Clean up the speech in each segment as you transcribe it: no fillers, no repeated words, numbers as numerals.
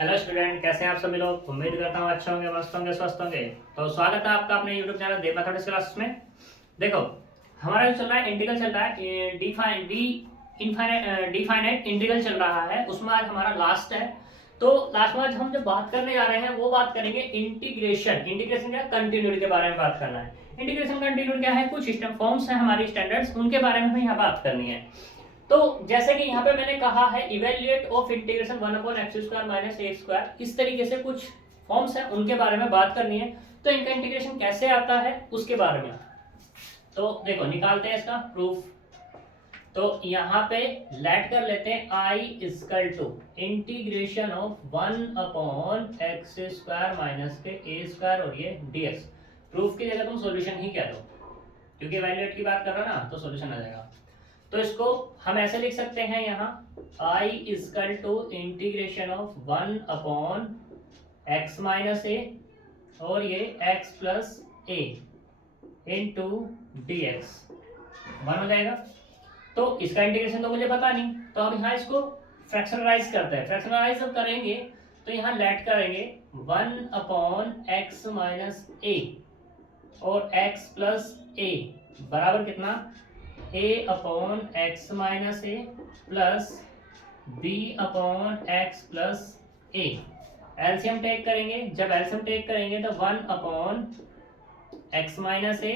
Hello student, कैसे हैं आप सभी लोग। उम्मीद करता हूँ अच्छे होंगे, मस्त होंगे, स्वस्थ होंगे। तो स्वागत है आपका अपने यूट्यूब चैनल देव मैथमेटिक्स क्लास में। देखो, हमारा जो चल रहा है इंटीग्रल चल रहा है, डिफाइनाइट इंटीग्रल चल रहा है। उसमें आज हमारा लास्ट है। तो लास्ट में आज हम जो बात करने जा रहे हैं वो बात करेंगे इंटीग्रेशन। इंटीग्रेशन क्या, कंटिन्यूटी के बारे में बात करना है। इंटीग्रेशन कंटिन्यूटी क्या है, कुछ सिस्टम फॉर्म्स हैं हमारी स्टैंडर्ड्स, उनके बारे में हमें यहाँ बात करनी है। तो जैसे कि यहाँ पे मैंने कहा है evaluate of integration 1/x² minus a², इस तरीके से कुछ फॉर्म्स हैं, उनके बारे में बात करनी है। तो इनका इंटीग्रेशन कैसे आता है उसके बारे में तो देखो निकालते हैं इसका प्रूफ। तो यहाँ पे लेट कर लेते हैं I equal to integration of 1/x² minus के a² और ये dx। प्रूफ की जगह तुम सॉल्यूशन ही कह दो, क्योंकि इवेल्युएट की बात कर रहा ना, तो सॉल्यूशन आ जाएगा। तो इसको हम ऐसे लिख सकते हैं यहाँ I equal to integration of 1/x minus a और ये x plus a into dx 1 हो जाएगा। तो इसका इंटीग्रेशन तो मुझे पता नहीं, तो अब यहाँ इसको फ्रैक्शनलाइज करते हैं। फ्रैक्शनलाइज जब करेंगे तो यहाँ लेट करेंगे 1/x माइनस a और x प्लस a बराबर कितना, a/x minus a plus b/x plus a। LCM take करेंगे, जब एलसीएम टेक करेंगे तो 1/x minus a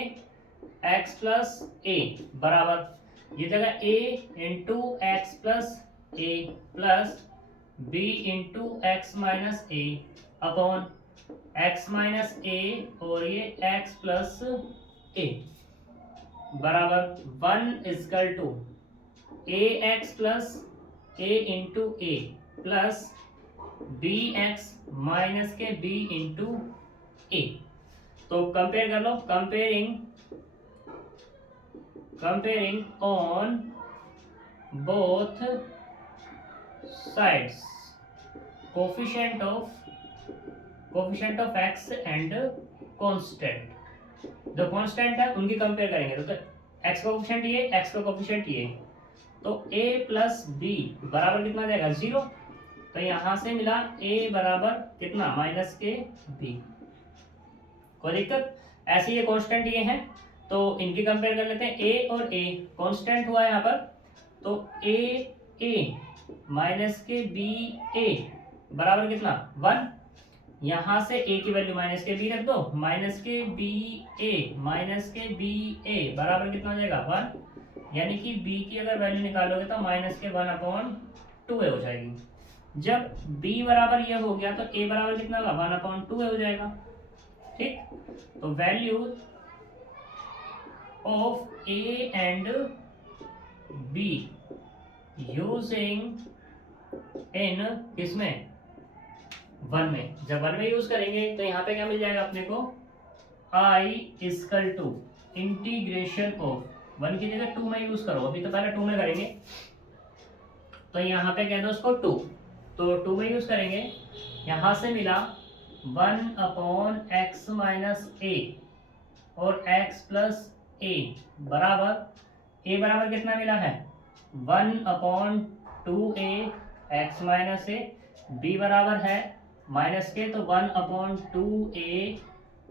x plus a बराबर ये जगह a into x plus a plus b into x minus a upon x minus a और ये x plus a बराबर 1 equal to a x plus a into a plus b x minus के B into A. तो compare कर लो, comparing on both sides coefficient of x and constant. जो constant है उनकी कंपेयर करेंगे तो एक्स का कोफिशिएंट ये, एक्स का कोफिशिएंट ये, तो a प्लस बी बराबर कितना जाएगा 0। तो यहां से मिला a बराबर कितना माइनस के b। कोई दिक्कत, ऐसे ये कांस्टेंट ये हैं तो इनकी कंपेयर कर लेते हैं। a और a कांस्टेंट हुआ यहाँ पर, तो a माइनस के b a बराबर कितना 1। यहां से a की वैल्यू माइनस के b रख दो, माइनस के b a बराबर कितना हो जाएगा 1। यानी कि b की अगर वैल्यू निकालोगे तो माइनस के 1/2a हो जाएगी। जब b बराबर ये हो गया तो a बराबर कितना होगा 1/2a हो जाएगा। ठीक, तो value of a and b using in किसमें 1 में, जब 1 में यूज करेंगे तो यहाँ पे क्या मिल जाएगा अपने को I equal to integration of 1 की जगह 2 में यूज करो, अभी तो पहले 2 में करेंगे। तो यहाँ पे कह दो उसको 2, तो 2 में यूज करेंगे। यहाँ से मिला 1/x माइनस a और x प्लस a बराबर a बराबर कितना मिला है 1/2a x minus a, b बराबर है माइनस के तो 1/2a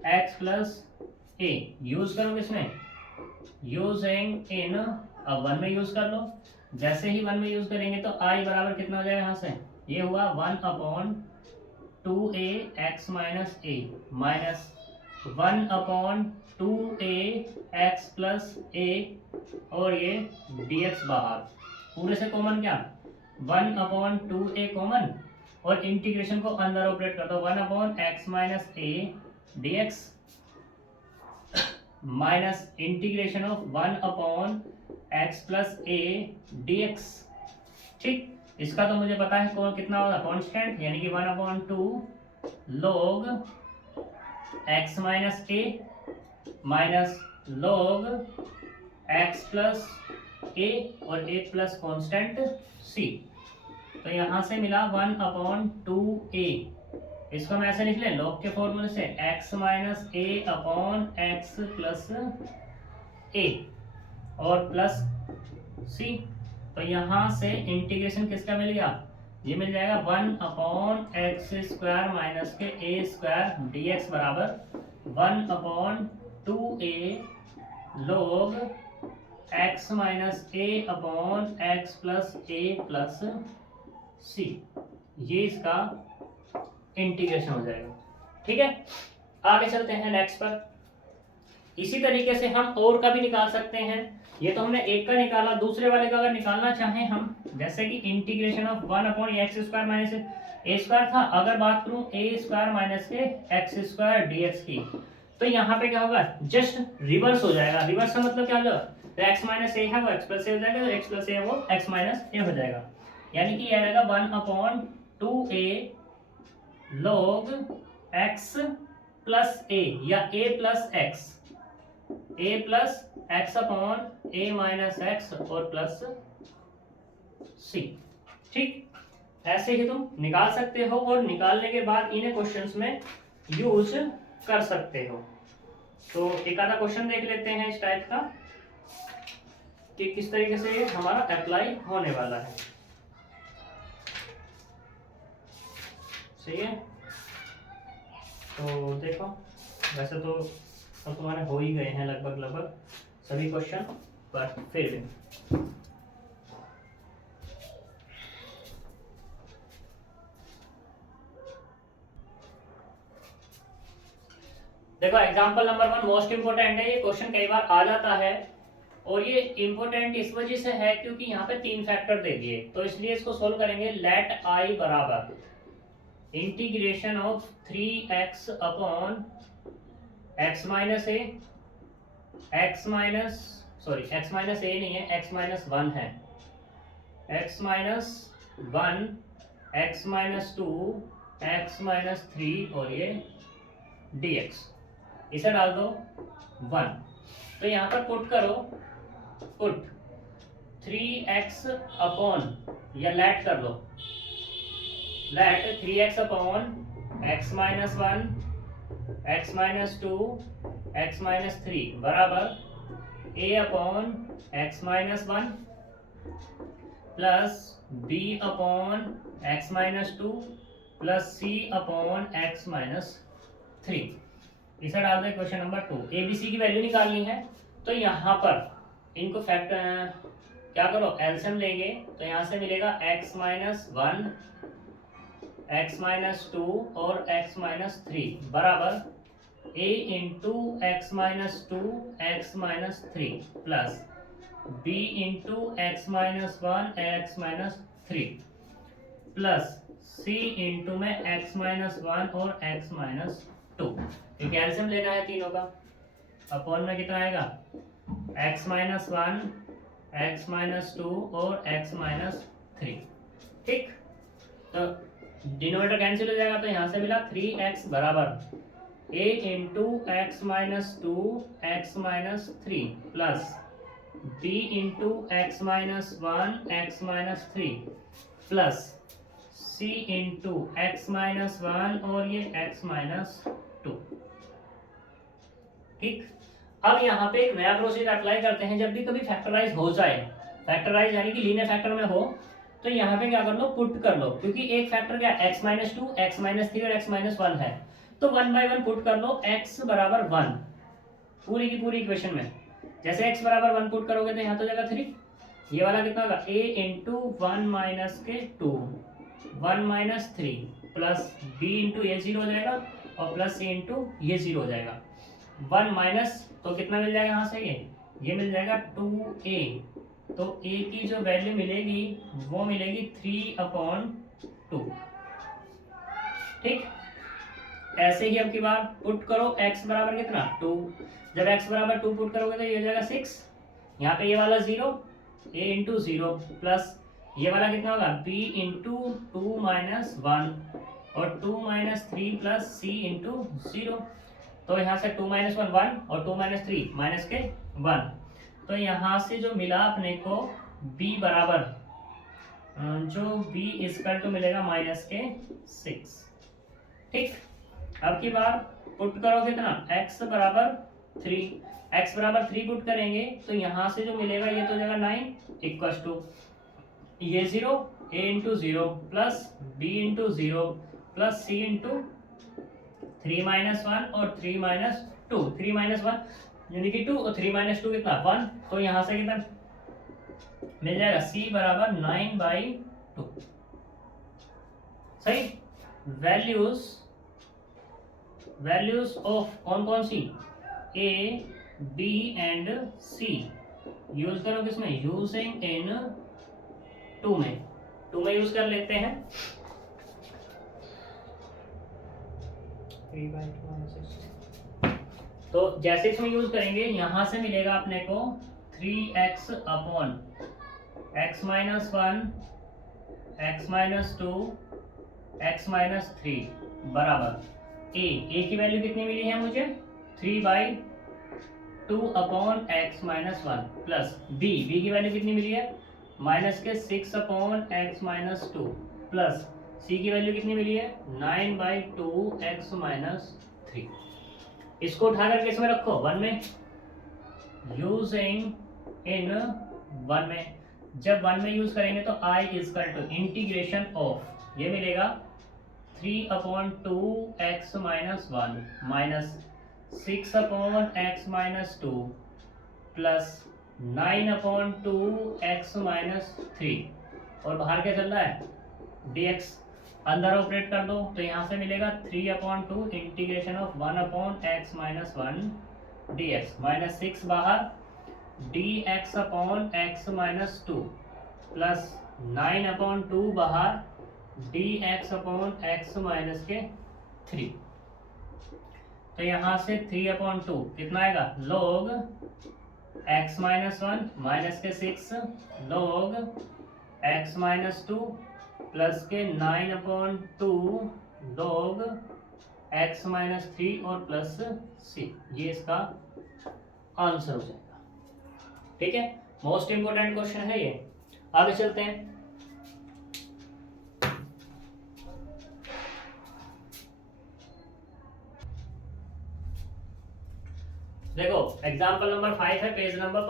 x plus a। Use करो किसमें, यूजिंग इन, अब 1 में यूज कर लो। जैसे ही 1 में यूज करेंगे तो i बराबर कितना हो जाएगा, यहाँ से ये हुआ 1/2a x minus a minus 1/2a x plus a और ये dx बाहर, पूरे से कॉमन क्या 1/2a कॉमन और इंटीग्रेशन को अंदर ऑपरेट करता हूँ 1/x minus a dx minus integration of 1/x plus a dx। ठीक, इसका तो मुझे पता है कौन कितना होगा कांस्टेंट, यानी कि 1/2 log x minus a minus log x plus a और a प्लस कांस्टेंट c। तो यहां से मिला 1/2a, इसको हम ऐसे लिख लें लॉग के फॉर्मूले से x minus a upon x plus a और प्लस c। तो यहां से इंटीग्रेशन किसका मिल गया ये मिल जाएगा 1/x² माइनस के a² dx बराबर 1/2a log x minus a/x plus a plus c। ये इसका इंटीग्रेशन हो जाएगा। ठीक है, आगे चलते हैं नेक्स्ट पर। इसी तरीके से हम और का भी निकाल सकते हैं। ये तो हमने एक का निकाला, दूसरे वाले का अगर निकालना चाहें हम, जैसे कि integration of 1/x² minus a² था, अगर बात करूं a² माइनस के x² dx की, तो यहाँ पे क्या होगा, जस्ट रिवर्स हो जाएगा। रिवर्स का मतलब क्या होगा, तो x माइनस a है वो x प्लस a हो जाएगा, तो x प्लस a है वो x माइनस a हो जाएगा। यानी कि ये आएगा 1/2a log x plus a या a plus x upon a minus x और प्लस c। ठीक, ऐसे ही तुम निकाल सकते हो और निकालने के बाद इन्हें क्वेश्चंस में यूज कर सकते हो। तो एक आधा क्वेश्चन देख लेते हैं इस टाइप का कि किस तरीके से ये हमारा अप्लाई होने वाला है। सही है, तो देखो, वैसे तो सब तुम्हारे हो ही गए हैं लगभग सभी क्वेश्चन, पर फिर भी देखो, एग्जांपल नंबर 1 मोस्ट इंपोर्टेंट है। ये क्वेश्चन कई बार आ जाता है और ये इंपोर्टेंट इस वजह से है क्योंकि यहाँ पे 3 फैक्टर दे दिए, तो इसलिए इसको सोल्व करेंगे। लेट आई बराबर integration of 3x upon x minus a, x minus a नहीं है, x माइनस 1 है, x minus 1, x minus 2, x minus 3 और ये dx, इसे डाल दो 1। तो यहाँ पर पुट करो, पुट 3x अपॉन या लेट कर लो, let 3x upon x minus 1, x minus 2, x minus 3 बराबर a upon x minus 1 plus b upon x minus 2 plus c upon x minus 3। इसे डाल दो question number 2। A B C की value निकालनी है, तो यहाँ पर इनको फैक्टर क्या करो, एलसीएम लेंगे, तो यहाँ से मिलेगा x माइनस 1, x माइनस 2 और x माइनस 3 बराबर a into x minus 2 x minus 3 plus b into x minus 1 x minus 3 plus c into में x माइनस 1 और x माइनस 2। क्योंकि एलसीएम लेना है तीनों का, अपॉन में कितना आएगा, x माइनस 1, x माइनस 2 और x माइनस 3। ठीक, तो डिनोमिनेटर कैंसिल हो जाएगा, तो यहाँ से मिला 3x बराबर a into x minus 2 x minus 3 plus b into x minus 1 x minus 3 plus c into x minus 1 और ये x माइनस 2। ठीक, अब यहाँ पे एक नया प्रोसीजर अप्लाई करते हैं। जब भी कभी फैक्टराइज हो जाए, फैक्टराइज यानी कि लीनियर फैक्टर में हो, तो यहाँ पे क्या कर लो, पुट कर लो, क्योंकि एक फैक्टर क्या x माइनस 2 x माइनस 3 और x माइनस 1 है, तो 1 बाय 1 पुट कर लो x बराबर 1 पूरी की पूरी इक्वेशन में। जैसे x बराबर 1 पुट करोगे तो यहाँ तो जाएगा 3, ये वाला कितना होगा a इंटू 1 माइनस के 2 1 माइनस 3 प्लस b इंटू ये 0 हो जाएगा और प्लस c इंटू ये 0 हो जाएगा। 1 माइनस तो कितना मिल जाएगा यहाँ से, ये मिल जाएगा 2a, तो a की जो वैल्यू मिलेगी वो मिलेगी 3/2। ठीक, ऐसे ही अब की बार पुट करो x बराबर कितना 2, जब x बराबर 2 पुट करोगे तो ये हो जाएगा 6, यहाँ पे ये वाला 0 a इंटू 0 प्लस ये वाला कितना होगा b इंटू 2 माइनस 1 और 2 माइनस 3 प्लस c इंटू 0। तो यहाँ से 2 माइनस 1 1 और 2 माइनस 3 माइनस के 1, तो यहाँ से जो मिला अपने को b बराबर जो b इक्वल टू मिलेगा माइनस के 6। ठीक, अब की बार पुट करो कितना x बराबर 3 पुट करेंगे तो यहाँ से जो मिलेगा ये तो हो जाएगा 9 इक्वल टू ये 0 a into zero plus b into zero plus c into 3 minus one और 3 माइनस टू, 3 माइनस वन यानी कि 2 और 3 माइनस टू कितना 1, तो यहाँ से कितना मिल जाएगा c बराबर 9/2। सही। वैल्यूज ऑफ कौन कौन सी a b and c use करो किसमें, यूजिंग इन 2 में यूज कर लेते हैं। 3/2 तो जैसे इसमें यूज करेंगे यहां से मिलेगा अपने को 3x upon x minus 1 x minus 2 x minus 3 बराबर a की वैल्यू कितनी मिली है मुझे 3/2 upon x minus 1 plus b की वैल्यू कितनी मिली है माइनस के 6 upon x minus 2 plus c की वैल्यू कितनी मिली है 9/2 x माइनस 3। इसको उठा करके इसमें रखो 1 में, यूजिंग इन 1 में। जब 1 में यूज करेंगे तो i is equal to integration of ये मिलेगा 3/2 x minus 1 minus 6 upon x minus 2 plus 9/2 x minus 3 और बाहर क्या चल रहा है dx, अंदर ऑपरेट कर दो तो यहाँ से मिलेगा 3/2 integration of 1/x minus 1 dx minus 6 बाहर dx upon x minus 2 plus 9/2 बाहर dx अपॉन x माइनस के 3। तो यहाँ से 3/2 कितना आएगा log x माइनस 1 माइनस के 6 log x माइनस 2 प्लस के 9/2 log x माइनस 3 और प्लस c, ये इसका आंसर हो जाएगा। ठीक है, मोस्ट इंपोर्टेंट क्वेश्चन है ये। आगे चलते हैं। देखो एग्जाम्पल नंबर 5 है, पेज नंबर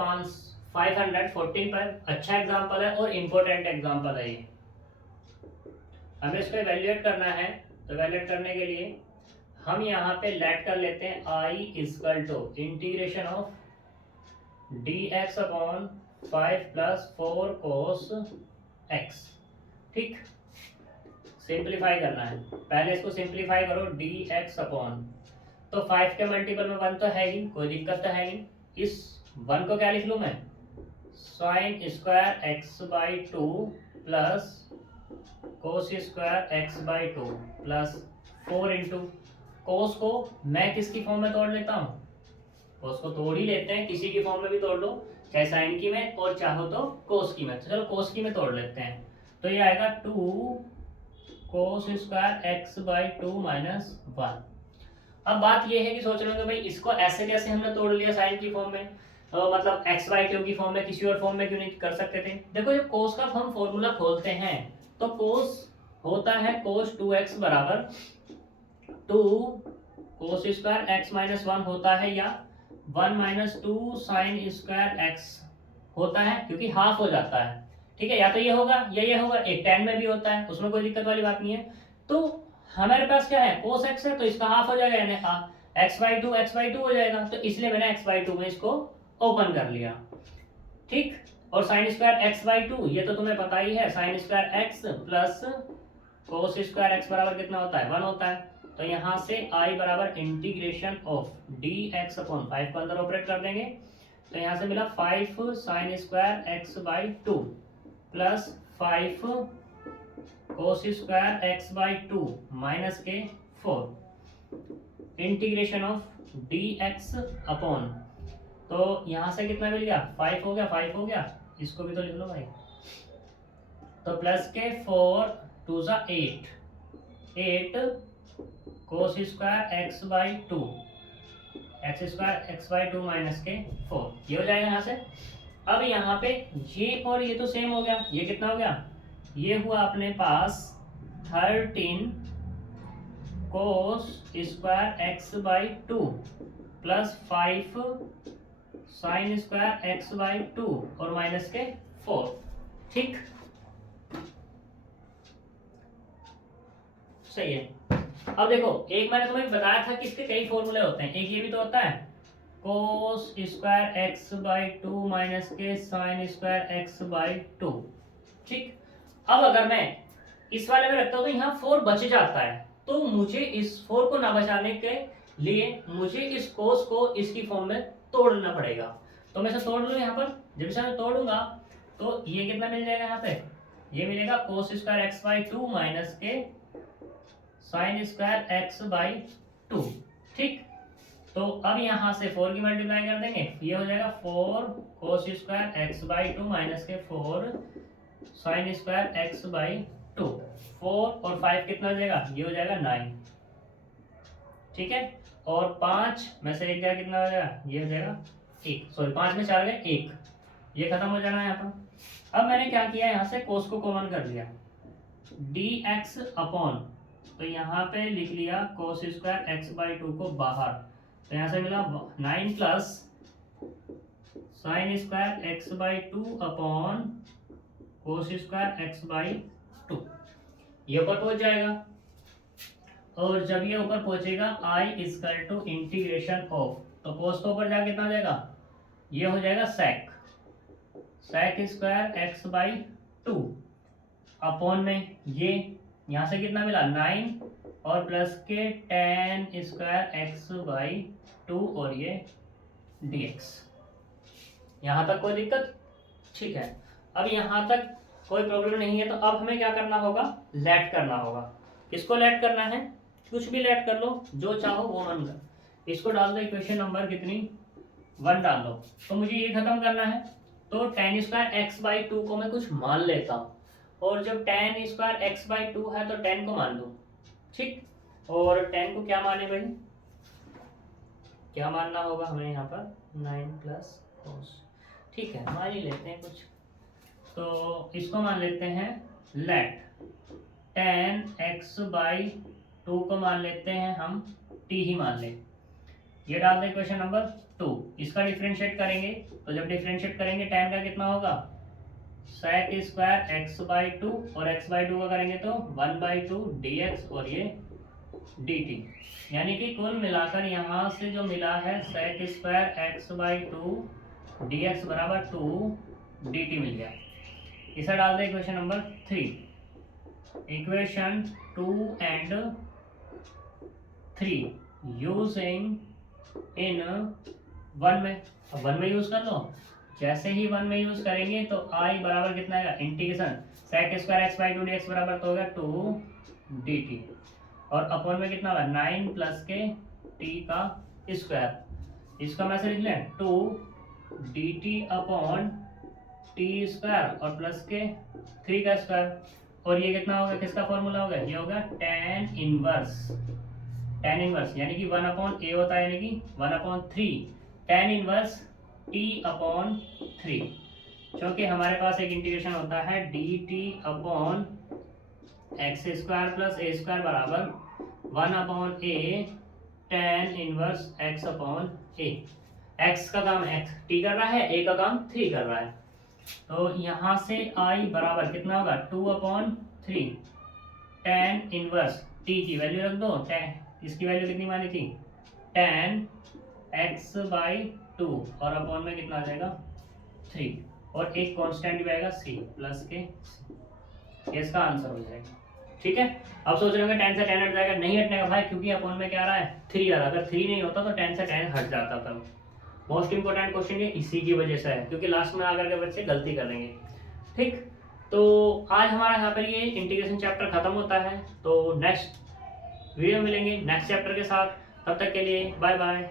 514 पर। अच्छा एग्जाम्पल है और इम्पोर्टेंट एग्जाम्पल है ये। हमें इसको इवेल्युएट करना है, तो इवेल्युएट करने के लिए हम यहाँ पे लेट कर लेते हैं i is equal to integration of dx upon 5 plus 4 cos x। ठीक, सिंप्लीफाई करना है। पहले इसको सिंप्लीफाई करो dx अपॉन, तो 5 के मल्टीपल में 1 तो है ही, कोई दिक्कत तो है नहीं। इस 1 को क्या लिख लूँ मैं sine square x/2 plus cos square x/2 plus 4 into cos को मैं किसकी फॉर्म में तोड़ लेता हूँ, कोस को तोड़ ही लेते हैं, किसी की फॉर्म में भी तोड़ लो, चाहे साइन की में और चाहो तो कोस की में। तो चलो कोस की में तोड़ लेते हैं, तो ये आएगा 2 कोस स्क्वायर x/2 माइनस 1। अब बात ये है कि सोच रहे हो भाई इसको ऐसे कैसे हमने तोड़ लिया साइन की फॉर्म में, मतलब x/2 की फॉर्म में, किसी और फॉर्म में क्यों नहीं कर सकते थे। देखो जब कोस का हम फॉर्मूला खोलते हैं तो कोस होता है कोस 2x बराबर 2 कोस स्क्वायर x माइनस 1 होता है, या 1 माइनस 2 साइन स्क्वायर x होता है, क्योंकि हाफ हो जाता है। ठीक है, या तो ये होगा या ये होगा, एक 10 में भी होता है, उसमें कोई दिक्कत वाली बात नहीं है। तो हमारे पास क्या है कोस x है, तो इसका हाफ हो जाएगा, यानी x/2 हो जाएगा, तो इसलिए मैंने x/2 में इसको ओपन कर लिया। ठीक, और साइन स्क्वायर x/2 ये तो तुम्हें पता ही है, sine square x plus cos square x बराबर कितना होता है 1 होता है। तो यहाँ से i बराबर इंटीग्रेशन ऑफ dx अपॉन 5 को अंदर ऑपरेट कर देंगे, तो यहाँ से मिला 5 sine square x/2 plus 5 cos square x/2 minus के 4 इंटीग्रेशन ऑफ dx अपॉन, तो यहाँ से कितना मिल गया 5 हो गया, इसको भी तो लिख लो भाई। तो प्लस के 4 2 8 cos square x/2 x² minus के 4, ये हो जाएगा यहाँ से। अब यहाँ पे ये और ये तो सेम हो गया, ये कितना हो गया, ये हुआ अपने पास 13 cos square x/2 plus 5 sine square x/2 और माइनस के 4। ठीक, सही है। अब देखो, एक मैंने तुम्हें बताया था कि इसके कई फॉर्मूले होते हैं। एक ये भी तो होता है cos square x by two minus के sine square x by two. ठीक, अब अगर मैं इस वाले में रखता हूँ तो यहाँ 4 बच जाता है, तो मुझे इस 4 को ना बचाने के लिए मुझे इस कोस को इसकी फॉर्म में तोड़ना पड़ेगा। तो मैं इसे तोड़ लूँ यहाँ पर। जब इसे मैं तोड़ूंगा तो ये कितना मिल जाएगा, यहाँ पे ये मिलेगा cos square x by two minus के sine square x by two. ठीक, तो अब यहाँ से 4 की मल्टीप्लाई कर देंगे, ये हो जाएगा 4 कोस square x by two minus के 4 sign square x by to. 4 और 5 कितना हो जाएगा, ये हो जाएगा 9। ठीक है, और 5 में से 1 गया कितना हो जाएगा, ये हो जाएगा 1। सॉरी, 5 में 4 गए 1, ये खत्म हो जाना है यहाँ पर। अब मैंने क्या किया, यहाँ से कोस को कॉमन कर लिया, dx अपॉन, तो यहाँ पे लिख लिया कोस स्क्वायर एक्स बाई टू को बाहर, तो यहाँ से मिला 9 plus sign square x by two upon cos square x by to. ये ऊपर पहुंच जाएगा, और जब ये ऊपर पहुंचेगा I equal to integration of, तो कोस को ऊपर जाके कितना हो जाएगा, ये हो जाएगा sec square x by two upon में ये यहाँ से कितना मिला 9 और प्लस के ten square x by two और ये dx। यहाँ तक कोई दिक्कत? ठीक है, अब यहाँ तक कोई प्रॉब्लम नहीं है। तो अब हमें क्या करना होगा, लेट करना होगा। किसको लेट करना है, कुछ भी लेट कर लो, जो चाहो वो मन कर। इसको डाल दो इक्वेशन नंबर कितनी 1 डाल दो। तो मुझे ये खत्म करना है, तो ten square x by to को मैं कुछ मान लेता हूँ, और जब ten square x by to है तो 10 को मान लूँ। ठीक, और 10 को क्या माने भाई, क्या मानना होगा हमें यहाँ पर 9 प्लस कोस। ठीक है, मान ही लेते हैं कुछ, तो इसको मान लेते हैं लेट 10x बाई टू को मान लेते हैं हम t ही मान लें। ये डाल दें क्वेश्चन नंबर 2। इसका डिफरेंशिएट करेंगे, तो जब डिफरेंशिएट करेंगे 10 का कितना होगा sec square x by two, और एक्स बाई टू का करेंगे तो 1 बाई टू dx और ये dt। यानी कि कुल मिलाकर यहाँ से जो मिला है sec square x by two dx बराबर 2 dt मिल गया। इसे डाल दें equation number 3। Equation 2 and 3 using in 1 में। अब 1 में यूज कर लो, जैसे ही 1 में यूज करेंगे तो i बराबर कितना आएगा, integration sec square x by two dx बराबर तो होगा 2 dt, और अपॉन में कितना होगा 9 प्लस के t का स्क्वायर। इसका मैसेज लिख लें 2 dt अपॉन टी स्क्वायर और प्लस के 3 का स्क्वायर, और ये कितना होगा, किसका फॉर्मूला होगा, ये होगा टेन इनवर्स यानी कि 1 अपॉन ए होता है, यानी कि 1 upon 3 tan inverse t upon 3, क्योंकि हमारे पास एक इंटीग्रेशन होता है d t upon x square plus a square बराबर 1 upon a tan inverse x upon a. X का काम एक्स टी कर रहा है, ए का काम 3 कर रहा है, तो यहाँ से i बराबर कितना होगा 2 अपॉन 3 टेन इनवर्स t की वैल्यू रख दो, इसकी वैल्यू कितनी मानी थी 10x बाई 2, और अपॉन में कितना आ जाएगा 3, और एक कांस्टेंट भी आएगा c प्लस के c। इसका आंसर हो जाएगा। ठीक है, अब सोच रहे होंगे 10 से 10 हट जाएगा, नहीं हटने का भाई, क्योंकि अपॉन में क्या आ रहा है 3 आ रहा है। अगर 3 नहीं होता तो 10 से 10 हट जाता था। मोस्ट इंपॉर्टेंट क्वेश्चन ये इसी की वजह से है, क्योंकि लास्ट में आकर के बच्चे गलती कर देंगे। ठीक, तो आज हमारा यहाँ पर ये इंटीग्रेशन चैप्टर खत्म होता है, तो नेक्स्ट वीडियो मिलेंगे नेक्स्ट चैप्टर के साथ। तब तक के लिए बाय बाय।